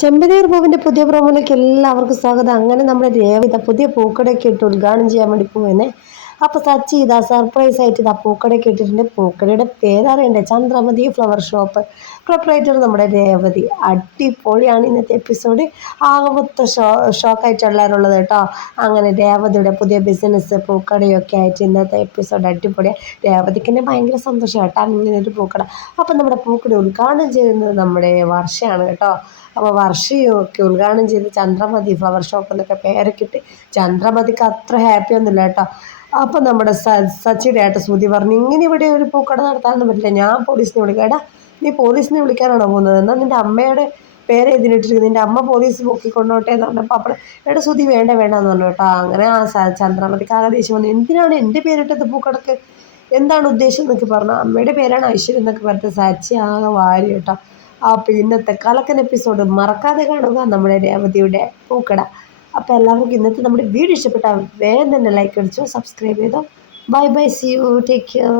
ചെമ്പനീർ പൂവിൻ്റെ പുതിയ പ്രോമോയിലേക്ക് എല്ലാവർക്കും സ്വാഗതം. അങ്ങനെ നമ്മുടെ രേവതി പുതിയ പൂക്കടയൊക്കെ ഇട്ട് ഉദ്ഘാടനം ചെയ്യാൻ വേണ്ടി പോവുന്നേ. അപ്പോൾ സച്ചി ഇതാ സർപ്രൈസ് ആയിട്ട് ഇതാ പൂക്കടയൊക്കെ ഇട്ടിട്ടുണ്ട്. പൂക്കടയുടെ പേരറിയണ്ടേ, ചന്ദ്രമതി ഫ്ലവർ ഷോപ്പ്. പ്രൊപ്പറേറ്റർ നമ്മുടെ രേവതി. അടിപൊളിയാണ് ഇന്നത്തെ എപ്പിസോഡ്. ആകമൊത്ത ഷോക്കായിട്ട് എല്ലാവരുള്ളത് കേട്ടോ. അങ്ങനെ രേവതിയുടെ പുതിയ ബിസിനസ് പൂക്കടയൊക്കെ ആയിട്ട് ഇന്നത്തെ എപ്പിസോഡ് അടിപൊളിയാണ്. രേവതിക്ക് തന്നെ ഭയങ്കര സന്തോഷം കേട്ടോ അങ്ങനെ ഒരു പൂക്കട. അപ്പം നമ്മുടെ പൂക്കട ഉദ്ഘാടനം ചെയ്യുന്നത് നമ്മുടെ വർഷയാണ് കേട്ടോ. അപ്പോൾ വർഷയൊക്കെ ഉദ്ഘാടനം ചെയ്ത് ചന്ദ്രമതി ഫ്ലവർ ഷോപ്പ് എന്നൊക്കെ പേരൊക്കെ ഇട്ട് ചന്ദ്രമതിക്ക് അത്ര ഹാപ്പി ഒന്നുമില്ല കേട്ടോ. അപ്പം നമ്മുടെ സച്ചിയുടെ ഏട്ട ശ്രുതി പറഞ്ഞു, ഇങ്ങനെ ഇവിടെ ഒരു പൂക്കട നടത്താനൊന്നും പറ്റില്ല, ഞാൻ പോലീസിനെ വിളിക്കാം. എടാ, നീ പോലീസിനെ വിളിക്കാനാണോ പോകുന്നത്? എന്നാൽ നിൻ്റെ അമ്മയുടെ പേര് എഴുതിയിട്ടിരിക്കുന്നത്, നിൻ്റെ അമ്മ പോലീസ് പൊക്കിക്കൊണ്ടോട്ടെ എന്ന് പറഞ്ഞപ്പോൾ അപ്പോൾ എടാ ശ്രുതി വേണ്ട വേണ്ടെന്ന് പറഞ്ഞു കേട്ടോ. അങ്ങനെ ആ ചന്ദ്രമതിക്ക് ആകെ ദേഷ്യം വന്നു. എന്തിനാണ് എൻ്റെ പേരിട്ടത് പൂക്കടക്ക്, എന്താണ് ഉദ്ദേശം എന്നൊക്കെ പറഞ്ഞു. അമ്മയുടെ പേരാണ് ഐശ്വര്യം എന്നൊക്കെ പറഞ്ഞിട്ട് സച്ചി ആകെ വാരി കേട്ടോ. അപ്പോൾ ഇന്നത്തെ കലക്കൻ എപ്പിസോഡ് മറക്കാതെ കാണുക, നമ്മുടെ രേവതിയുടെ പൂക്കട. അപ്പോൾ എല്ലാവർക്കും ഇന്നത്തെ നമ്മുടെ വീഡിയോ ഇഷ്ടപ്പെട്ടാൽ വേഗം തന്നെ ലൈക്ക് അടിച്ചോ, സബ്സ്ക്രൈബ് ചെയ്തോ. Bye bye, see you, take care.